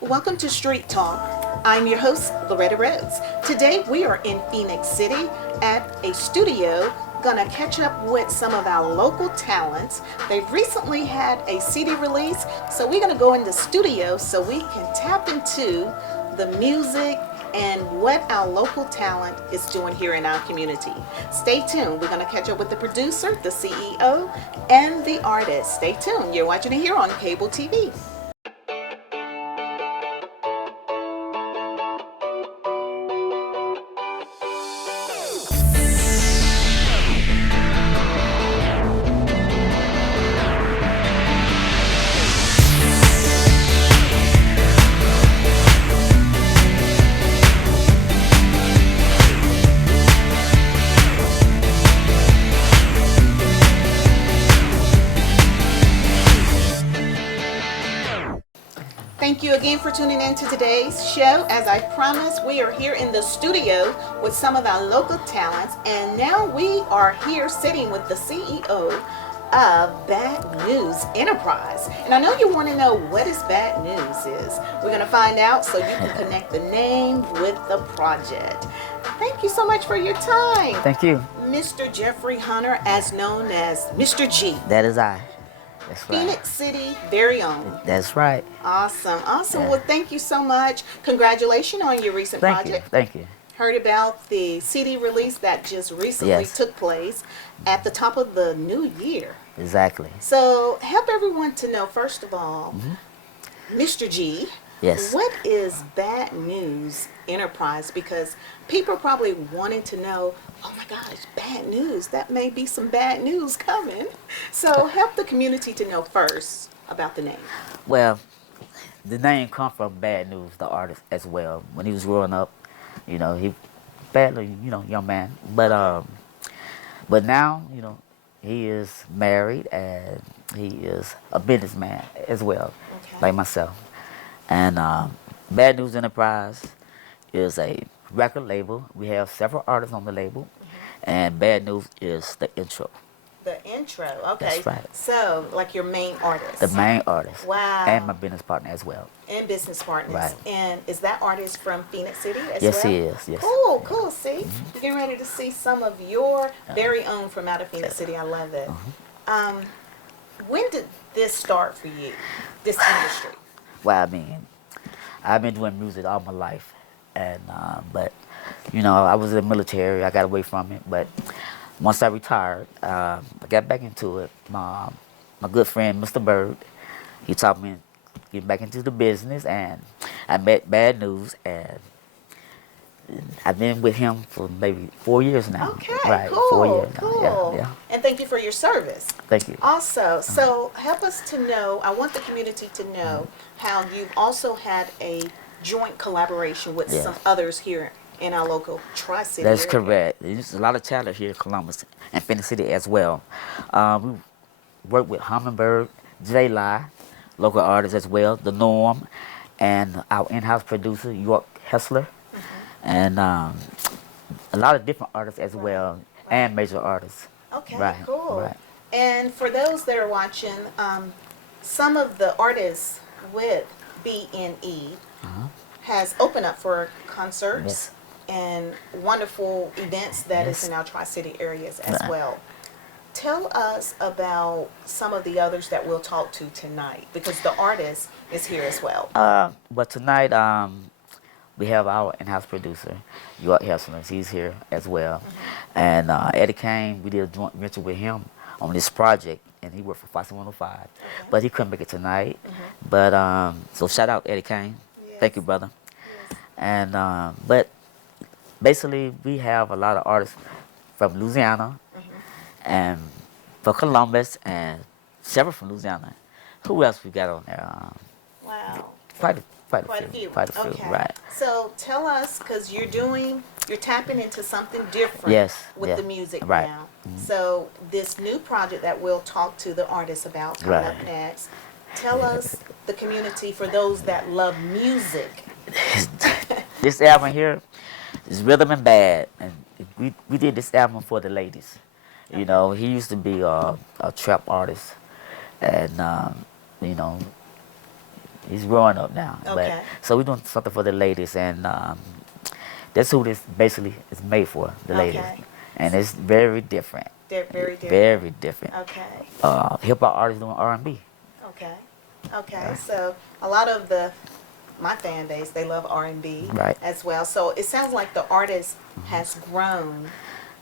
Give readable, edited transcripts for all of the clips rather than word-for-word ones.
Welcome to Street Talk. I'm your host, Loretta Rhodes. Today we are in Phoenix City at a studio, gonna catch up with some of our local talents. They've recently had a CD release, so we're gonna go in the studio so we can tap into the music and what our local talent is doing here in our community. Stay tuned. We're going to catch up with the producer, the CEO, and the artist. Stay tuned. You're watching it here on cable TV. Thank you again for tuning in to today's show. As I promised, we are here in the studio with some of our local talents, and now we are here sitting with the CEO of Bad Newz Enterprise. And I know you want to know what is Bad Newz is. We're going to find out so you can connect the name with the project. Thank you so much for your time. Thank you. Mr. Jeffrey Hunter, as known as Mr. G. That is I. That's right. Phoenix City, very own. That's right. Awesome. Yeah. Well, thank you so much. Congratulations on your recent Thank project. you. Thank you. Heard about the CD release that just recently Yes. took place at the top of the new year. Exactly. So help everyone to know, first of all, Mr. G, Yes. what is Bad Newz Enterprise? Because people are probably wanting to know, oh my gosh, bad news. That may be some bad news coming. So help the community to know first about the name. Well, the name come from Bad Newz, the artist as well. When he was growing up, he badly, young man. But now, he is married and he is a businessman as well, like myself. And Bad Newz Enterprise is a record label. We have several artists on the label, and Bad Newz is the intro. The intro, okay. That's right. So, like your main artist. The main artist. Wow. And my business partner as well. And business partners. Right. And is that artist from Phoenix City as Yes, well? he is. Yes. Cool, cool. See, you're getting ready to see some of your very own from out of Phoenix City. I love it. When did this start for you, this industry? Well, I've been doing music all my life, and but I was in the military. I got away from it, but once I retired, I got back into it. My good friend, Mr. Bird, he taught me to get back into the business, and I met Bad Newz, and I've been with him for maybe 4 years now. Okay, right, cool, 4 years cool. now. Yeah. And thank you for your service. Thank you. Also, so help us to know, I want the community to know how you've also had a joint collaboration with Yes. some others here in our local Tri-City That's area. correct. There's a lot of talent here in Columbus and Phoenix City as well. We work with Hummingbird, J. Lai, local artists as well, The Norm, and our in-house producer, York Hessler, and a lot of different artists as well, and major artists. Okay, Right, cool. right. And for those that are watching, some of the artists with BNE has opened up for concerts Yes. and wonderful events that is Yes. in our Tri-City areas as Right. well. Tell us about some of the others that we'll talk to tonight, because the artist is here as well. But tonight, we have our in-house producer, York Hessler. He's here as well. And Eddie Kane, we did a joint venture with him on this project, and he worked for Fox 105. But he couldn't make it tonight. But so shout out Eddie Kane. Thank you, brother. And but basically, we have a lot of artists from Louisiana and from Columbus and several from Louisiana. Who else we got on there? Wow. Quite a Quite a few. Okay. right. So tell us, because you're tapping into something different Yes, with yeah, the music right. now. So this new project that we'll talk to the artists about coming up Right. next, tell us, the community, for those that love music. This album here is rhythm and bad, and we did this album for the ladies. He used to be a trap artist, and He's growing up now. Okay. But, so we're doing something for the ladies, and that's who this basically is made for, the ladies. Okay. And it's very different. They're very different. Very different. Okay. Hip hop artists doing R&B. Okay. Okay. So a lot of my fan base, they love R&B Right. as well. So it sounds like the artist has grown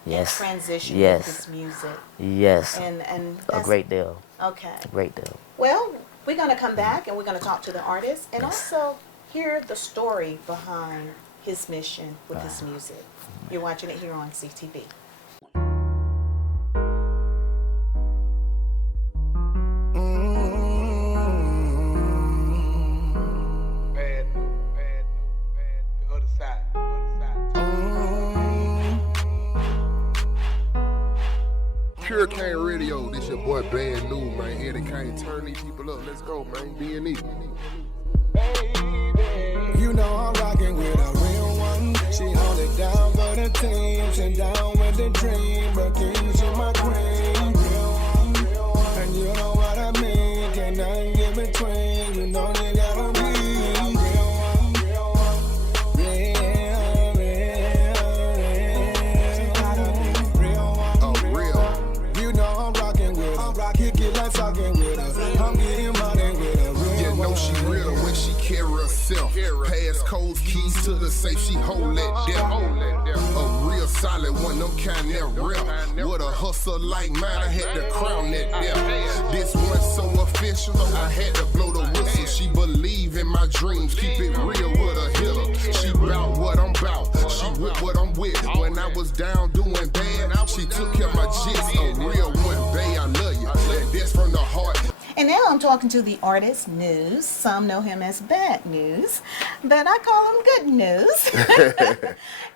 Yes. and transitioned Yes. with his music. Yes. And A that's, great deal. okay. A great deal. Well, we're going to come back and we're going to talk to the artist and also hear the story behind his mission with his music. You're watching it here on CTV. Pure Cane Radio, this your boy Bad Newz, man. Eddie Kane, turn these people up. Let's go, man. B&E. You know I'm rocking with a real one. She hold it down for the team. She down with the dream. But king, she my queen. Real one. And you know what I mean. Can't nothing get between. You know you gotta be real one. Real one. Oh, real. You know I'm rocking with her. Kick it like talking with her. I'm getting money with her. Real You know she real when she carry herself. Pass codes, keys to the safe, she hold that there. A real solid one, no kind that real. With a hustle like mine, I had to crown that there. This one so official, I had to blow the whistle. She believe in my dreams, keep it real with a hitter. She bout what I'm bout, she with what I'm with. When I was down doing bad, she took care of my jits. A real one, babe, I love you. And this from the heart. And now I'm talking to the artist Newz. Some know him as Bad Newz, but I call him Good News.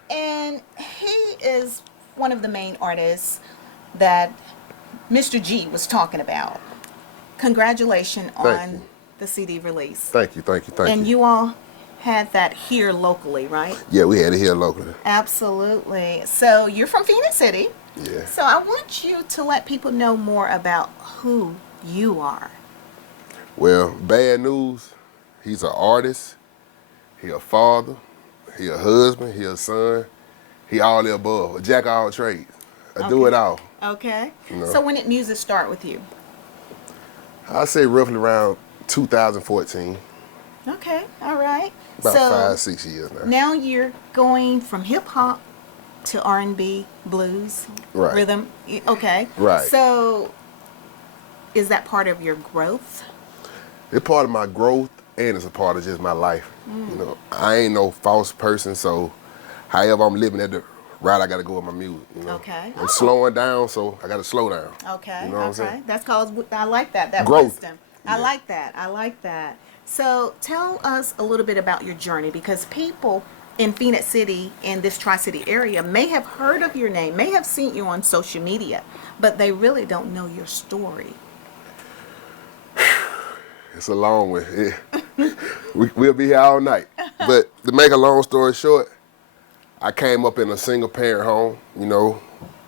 And he is one of the main artists that Mr. G was talking about. Congratulations on you. the CD release. Thank you. And you all had that here locally, right? Yeah, we had it here locally. Absolutely. So you're from Phoenix City. Yeah. So I want you to let people know more about who you are. Well, Bad Newz, he's an artist, he a father, he a husband, he a son, he all the above, a jack of all trades. I do it all. Okay. You know. So when did music start with you? I say roughly around 2014, Okay, all right. about so 5-6 years now. now you're going from hip hop to R&B, blues, Right. rhythm. Okay. Right. So is that part of your growth? It's part of my growth and it's a part of just my life. You know, I ain't no false person, so however I'm living at the route I gotta go with my music. You know? Okay. I'm slowing down, so I gotta slow down. Okay. You know what I'm saying? That's called, I like that Growth. wisdom. I Yeah. like that. I like that. So tell us a little bit about your journey, because people in Phoenix City and this Tri-City area may have heard of your name, may have seen you on social media, but they really don't know your story. It's a long one. We'll be here all night. But to make a long story short, I came up in a single parent home, you know,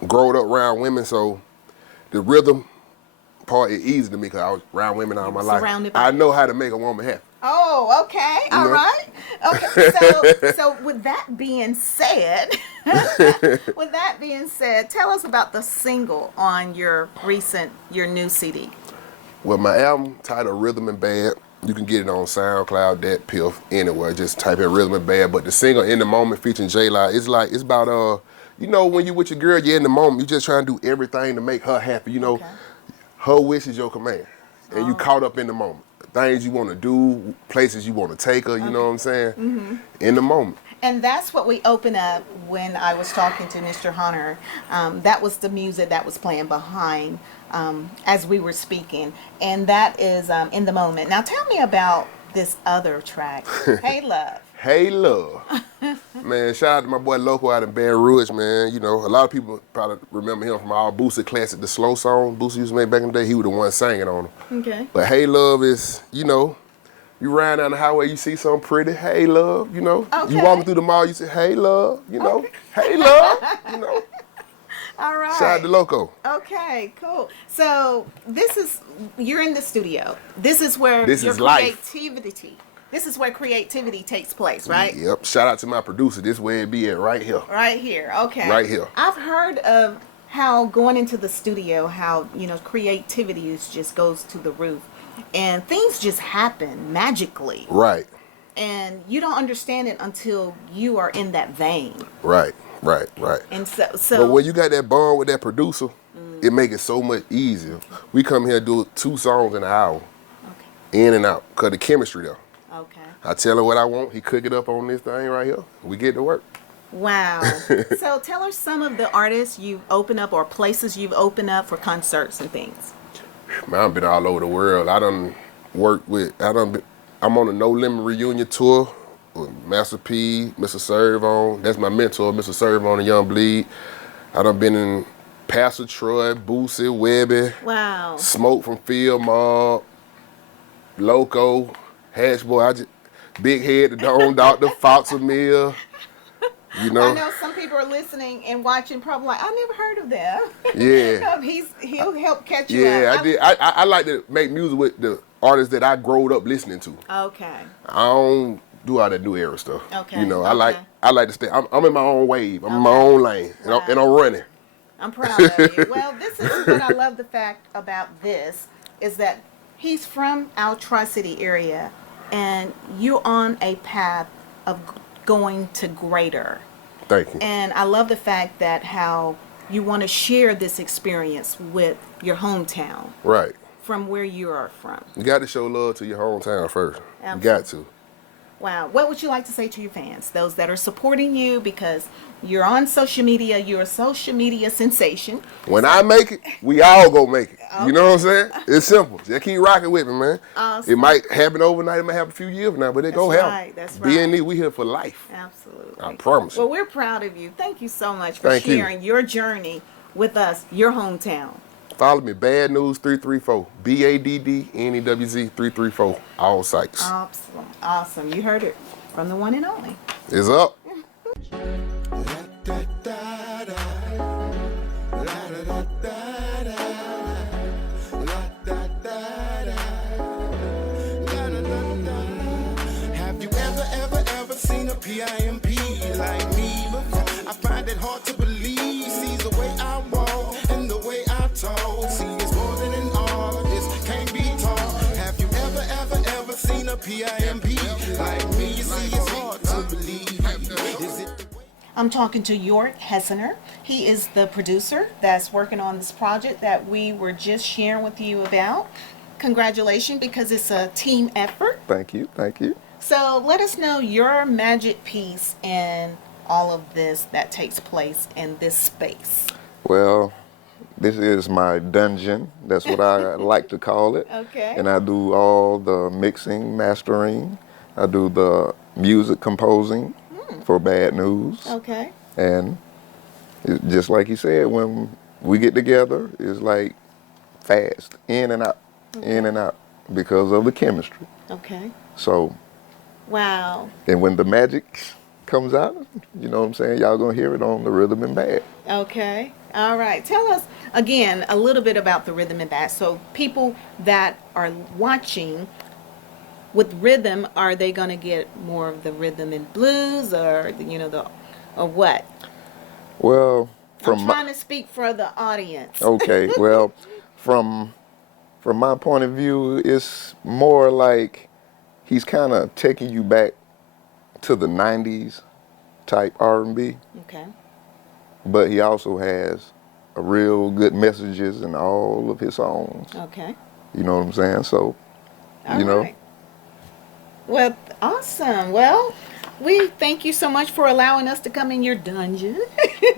growing up around women, so the rhythm part is easy to me because I was around women all my life. Surrounded by I know how to make a woman happy. Oh, okay. All know? right. Okay. So with that being said, tell us about the single on your new CD. Well, my album titled Rhythm and Bad, you can get it on SoundCloud, that Piff, anywhere. Just type in Rhythm and Bad. But the single In the Moment featuring J-Lo, it's about you know, when you with your girl, you're in the moment, you just trying to do everything to make her happy. You know, Okay. her wish is your command, and you caught up in the moment. Things you want to do, places you want to take her. You know what I'm saying? Mm-hmm. In the moment. And that's what we opened up when I was talking to Mr. Hunter. That was the music that was playing behind as we were speaking. And that is In the Moment. Now tell me about this other track, Hey Love. Hey Love. Man, shout out to my boy Loco out in Baton Rouge, man. You know, a lot of people probably remember him from our Boosie classic, the slow song Boosie used to make back in the day. He was the one singing on them. Okay. But Hey Love is, you know, you ride down the highway, you see something pretty, hey love, you know. Okay. You walking through the mall, you say, hey love, you know. Hey love, you know. All right. Shout out to Loco. Okay, cool. So you're in the studio. This is where This your is life. creativity. This is where creativity takes place, right? Yep. Shout out to my producer. This where it be at right here. Right here. Okay. Right here. I've heard of how going into the studio, how creativity just goes to the roof, and things just happen magically. Right. And you don't understand it until you are in that vein. Right. And so But when you got that bond with that producer, it make it so much easier. We come here and do 2 songs in an hour, in and out, cause the chemistry there. Okay. I tell him what I want, he cook it up on this thing right here. We get to work. Wow. So tell us some of the artists you've opened up or places you've opened up for concerts and things. Man, I've been all over the world. I'm on a No Limit reunion tour with Master P, Mr. Servon. That's my mentor, Mr. Servon and Young Bleed. I done been in Pastor Troy, Boosie, Webby, Wow. Smoke from Field Mob, Loco, Hash Boy, Big Head, the Dome Doctor, Fox Mill. I know some people are listening and watching probably like, I never heard of them. Yeah. He'll help catch you Yeah, up. I did. I like to make music with the artists that I growed up listening to. Okay. I don't do all that new era stuff. Okay, I like to stay. I'm in my own wave. I'm in my own lane, Wow. and I'm running. I'm proud of you. Well, this is what I love the fact about this is that he's from our Tri-City area, and you're on a path of going to greater. Thank you. And I love the fact that how you want to share this experience with your hometown Right. from where you are from. You got to show love to your hometown first. Absolutely. You got to. Wow. What would you like to say to your fans, those that are supporting you because you're on social media, you're a social media sensation? When I make it, we all gonna make it. You know what I'm saying? It's simple. Just keep rocking with me, man. Awesome. It might happen overnight. It might happen a few years from now, but it go happen. That's B&E, we here for life. Absolutely. I promise you. Well, we're proud of you. Thank you so much for Thank you. sharing your journey with us, your hometown. Follow me, Bad News 334, BADDNEWZ 334, all sites. Awesome. Awesome. You heard it from the one and only. It's up. Have you ever seen a PIMP like me before? I find it hard to believe. See the way I walk and the way I talk. See, it's more than an artist, can't be taught. Have you ever seen a PIMP like me? You see, it's hard to believe. Is it? I'm talking to York Hessener. He is the producer that's working on this project that we were just sharing with you about. Congratulations, because it's a team effort. Thank you. So let us know your magic piece in all of this that takes place in this space. Well, this is my dungeon. That's what I like to call it. Okay. And I do all the mixing, mastering. I do the music composing for Bad News. Okay. And it's just like you said, when we get together, it's like fast, in and out, because of the chemistry. Okay. So, Wow. and when the magic comes out, you know what I'm saying, y'all gonna hear it on the Rhythm and Bad. Okay. All right. Tell us again a little bit about the Rhythm and Bad. So people that are watching with rhythm, are they going to get more of the rhythm and blues, or or what? Well, I'm trying to speak for the audience. Okay, well, from my point of view, it's more like he's kind of taking you back to the 90s type R&B, Okay. but he also has a real good messages in all of his songs. Okay. You know what I'm saying? So, All you know. right. Well, awesome. Well, we thank you so much for allowing us to come in your dungeon.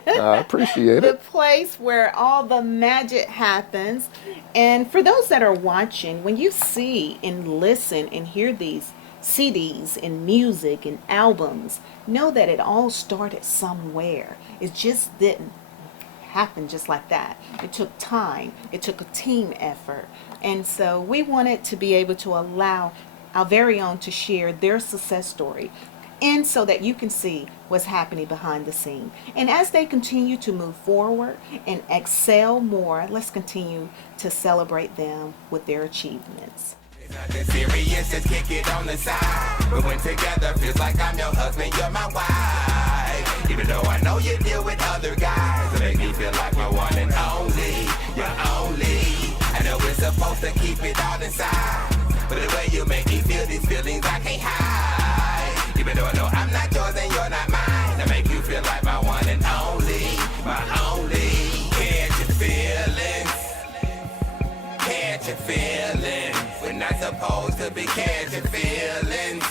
I appreciate The it. place where all the magic happens. And for those that are watching, when you see and listen and hear these CDs and music and albums, know that it all started somewhere. It just didn't happen just like that. It took time. It took a team effort. And so we wanted to be able to allow our very own to share their success story. and so that you can see what's happening behind the scene. And as they continue to move forward and excel more, let's continue to celebrate them with their achievements. Nothing serious, just kick it on the side. But when together, feels like I'm your husband, you're my wife. Even though I know you deal with other guys, it make me feel like my one and only. You're only. I know we're supposed to keep it all inside, but the way you make me feel these feelings I can't hide. Even though I know I'm not yours and you're not mine, I make you feel like my one and only. My only. Catch your feelings. Catch your feelings. We're not supposed to be catching feelings.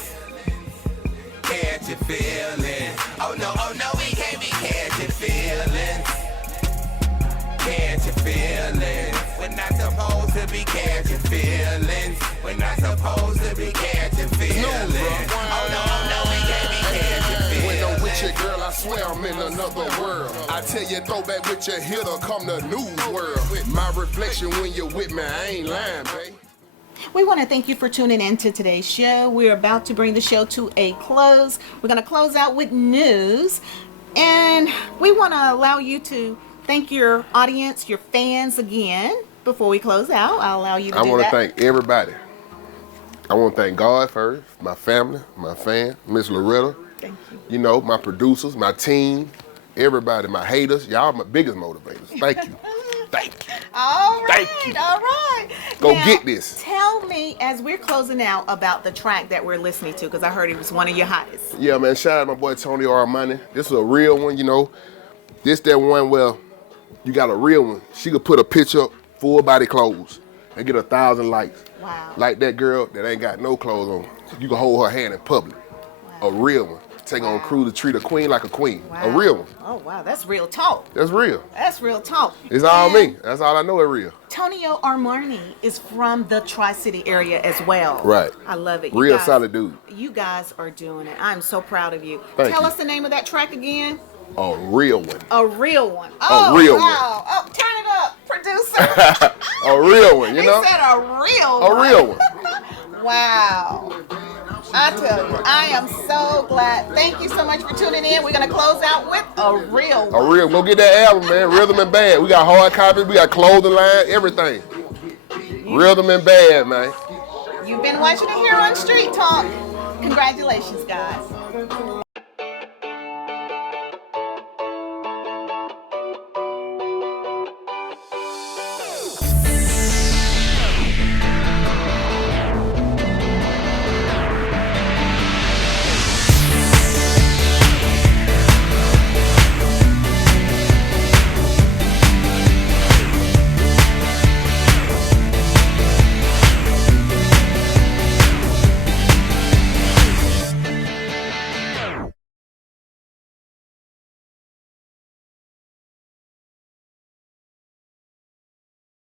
Catch your feelings. Oh no, we can't be catching feelings. Catch your feelings. We're not supposed to be catching feelings. We're not supposed to be catching feelings. Oh no, we can't be catching feelings. When I'm with your girl, I swear I'm in another world. I tell you, throw back with your hitter, come the Newz world. My reflection when you're with me, I ain't lying, babe. We want to thank you for tuning in to today's show. We're about to bring the show to a close. We're going to close out with news, and we want to allow you to thank your audience, your fans again. Before we close out, I'll allow you to do that. I want to thank everybody. I want to thank God first, my family, my fan, Miss Loretta. Thank you. You know, my producers, my team, everybody, my haters. Y'all my biggest motivators. Thank you. Thank you. All right. Thank you. All right. Go Now, get this. Tell me, as we're closing out, about the track that we're listening to, because I heard it was one of your hottest. Yeah, man, shout out my boy Tony Armani. This is a real one, you know. This that one where you got a real one. She could put a picture up, full body clothes, and get 1,000 likes. Wow. Like that girl that ain't got no clothes on. You can hold her hand in public. Wow. A real one. Take on a cruise to treat a queen like a queen. Wow. A real one. Oh, wow. That's real talk. That's real. That's real talk. It's all And me. That's all I know is real. Tonio Armani is from the Tri-City area as well. Right. I love it. You Real guys- solid dude. You guys are doing it. I'm so proud of you. Thank Tell you. us the name of that track again. A real one. A real one. Oh, real wow. Oh, turn it up, producer. A real one, you know? He said a real one. A real one. Wow. I tell you, I am so glad. Thank you so much for tuning in. We're going to close out with a real one. A real. Go get that album, man. Rhythm and Bad. We got hard copies. We got clothing line. Everything. Rhythm and Bad, man. You've been watching it here on Street Talk. Congratulations, guys.